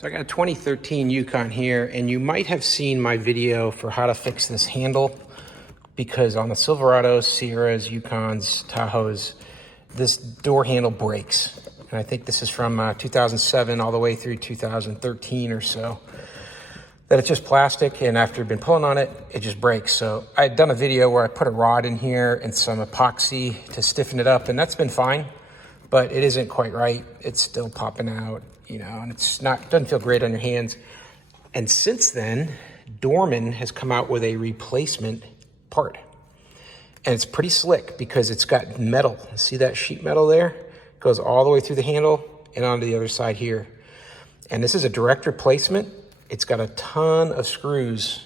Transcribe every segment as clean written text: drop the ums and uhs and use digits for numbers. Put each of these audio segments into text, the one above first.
So I got a 2013 Yukon here, and you might have seen my video for how to fix this handle, because on the Silverados, Sierras, Yukons, Tahoes, this door handle breaks. And I think this is from 2007 all the way through 2013 or so. That it's just plastic, and after I've been pulling on it, it just breaks. So I had done a video where I put a rod in here and some epoxy to stiffen it up, and that's been fine, but it isn't quite right. It's still popping out, you know, and doesn't feel great on your hands. And since then, Dorman has come out with a replacement part. And it's pretty slick because it's got metal. See that sheet metal there? It goes all the way through the handle and onto the other side here. And this is a direct replacement. It's got a ton of screws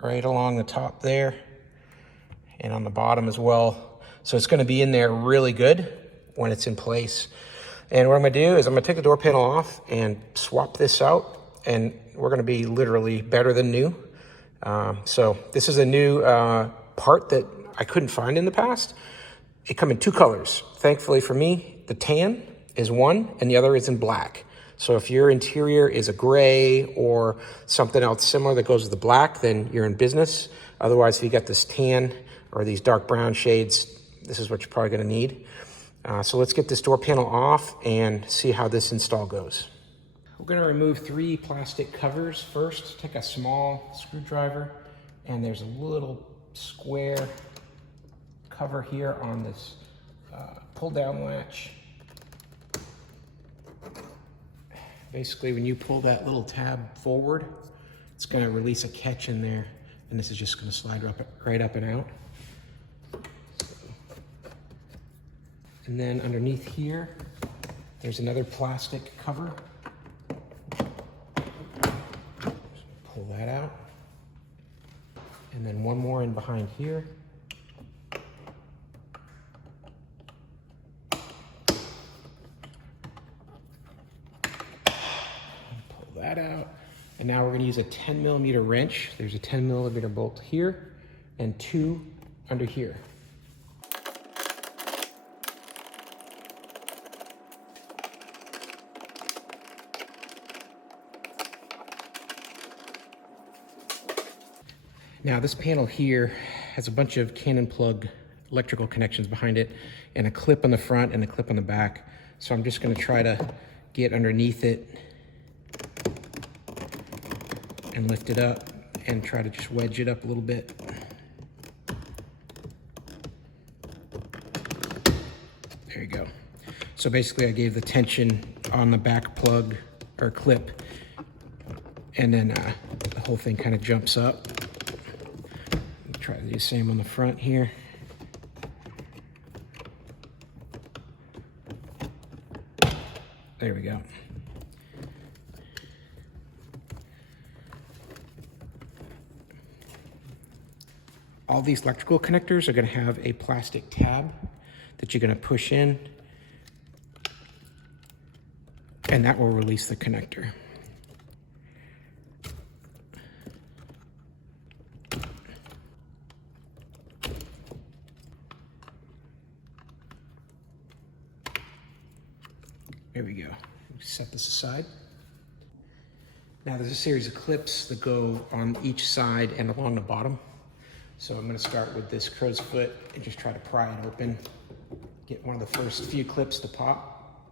right along the top there and on the bottom as well. So it's gonna be in there really good when it's in place. And what I'm gonna do is I'm gonna take the door panel off and swap this out, and we're gonna be literally better than new. So this is a new part that I couldn't find in the past. It comes in two colors. Thankfully for me, the tan is one and the other is in black. So if your interior is a gray or something else similar that goes with the black, then you're in business. Otherwise, if you got this tan or these dark brown shades, this is what you're probably gonna need. So let's get this door panel off and see how this install goes. We're gonna remove 3 plastic covers first. Take a small screwdriver, and there's a little square cover here on this pull down latch. Basically, when you pull that little tab forward, it's gonna release a catch in there, and this is just gonna slide right up and out. And then underneath here, there's another plastic cover. Pull that out. And then one more in behind here. Pull that out. And now we're gonna use a 10mm wrench. There's a 10mm bolt here and 2 under here. Now this panel here has a bunch of Cannon plug electrical connections behind it and a clip on the front and a clip on the back. So I'm just gonna try to get underneath it and lift it up and try to just wedge it up a little bit. There you go. So basically I gave the tension on the back plug or clip, and then the whole thing kind of jumps up. Try to do the same on the front here. There we go. All these electrical connectors are going to have a plastic tab that you're going to push in, and that will release the connector. There we go. Set this aside. Now there's a series of clips that go on each side and along the bottom. So I'm going to start with this crow's foot and just try to pry it open. Get one of the first few clips to pop.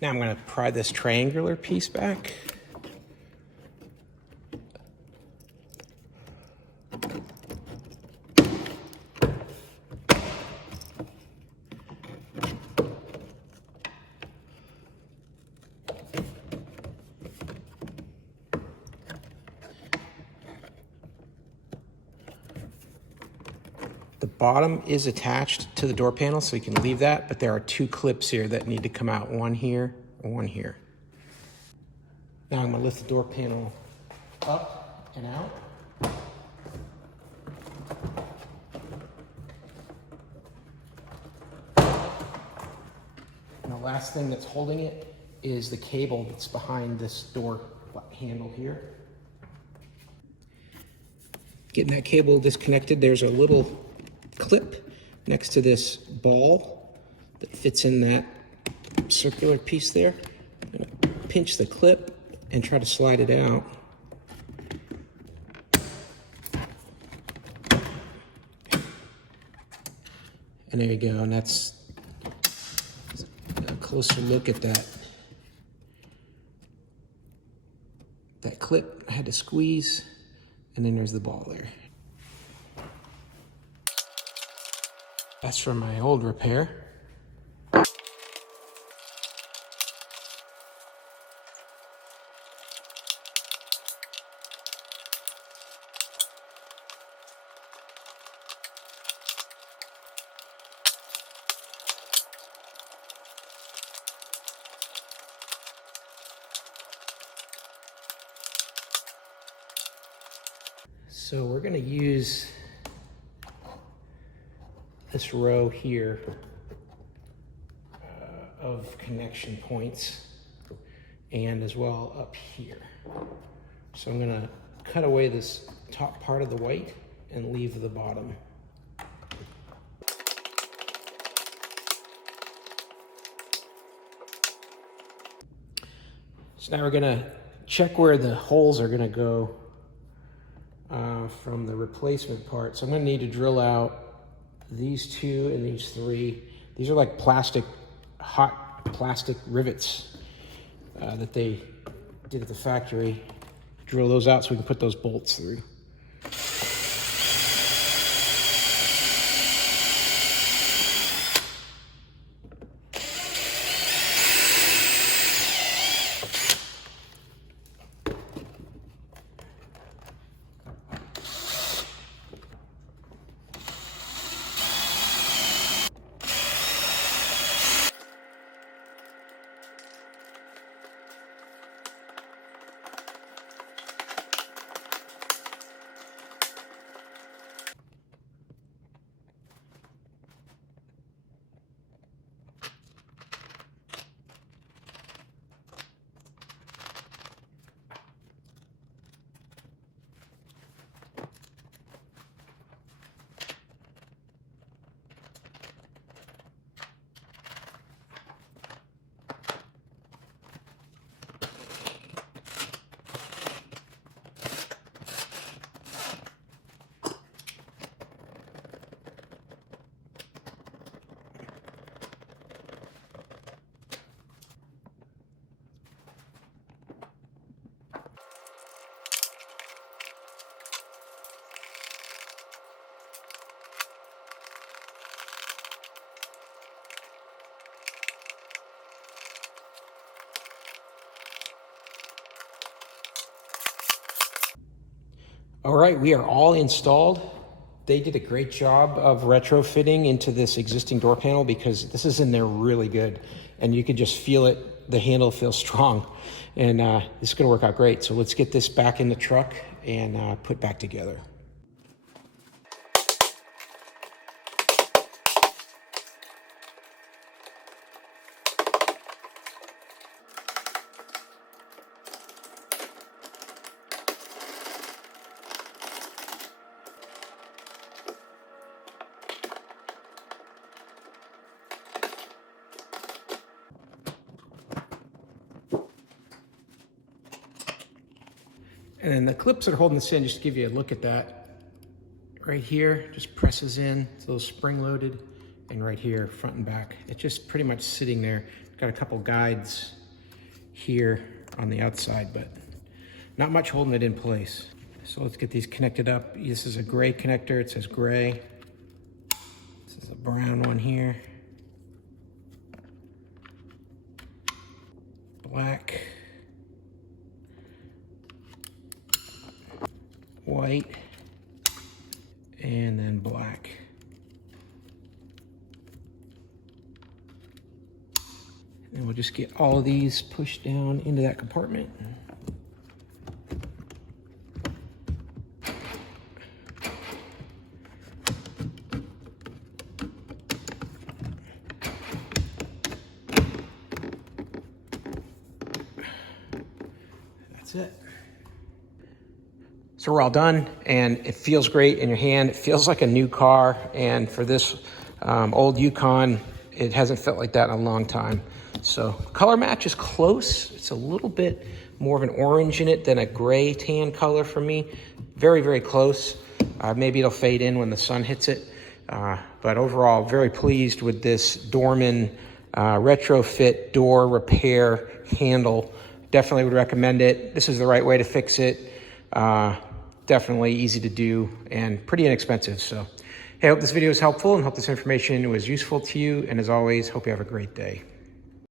Now I'm going to pry this triangular piece back. The bottom is attached to the door panel, so you can leave that, but there are 2 clips here that need to come out, one here and one here. Now I'm gonna lift the door panel up and out. And the last thing that's holding it is the cable that's behind this door handle here. Getting that cable disconnected, there's a little clip next to this ball that fits in that circular piece there. I'm gonna pinch the clip and try to slide it out. And there you go, and that's a closer look at that clip I had to squeeze, and then there's the ball there. That's from my old repair. So we're going to use this row here of connection points, and as well up here. So I'm going to cut away this top part of the white and leave the bottom. So now we're going to check where the holes are going to go from the replacement part. So I'm going to need to drill out these 2 and these 3. These are like plastic, hot plastic rivets that they did at the factory. Drill those out so we can put those bolts through. All right, we are all installed. They did a great job of retrofitting into this existing door panel because this is in there really good, and you can just feel it. The handle feels strong, and this is gonna work out great. So let's get this back in the truck and put back together. And then the clips that are holding this in, just to give you a look at that, right here, just presses in, it's a little spring loaded, and right here, front and back. It's just pretty much sitting there. Got a couple guides here on the outside, but not much holding it in place. So let's get these connected up. This is a gray connector, it says gray. This is a brown one here. Black. White, and then black. And we'll just get all of these pushed down into that compartment. That's it. So we're all done, and it feels great in your hand. It feels like a new car, and for this old Yukon, it hasn't felt like that in a long time. So color match is close. It's a little bit more of an orange in it than a gray tan color for me. Very, very close. Maybe it'll fade in when the sun hits it. But overall, very pleased with this Dorman retrofit door repair handle. Definitely would recommend it. This is the right way to fix it. Definitely easy to do and pretty inexpensive. So, hey, I hope this video was helpful and hope this information was useful to you. And as always, hope you have a great day.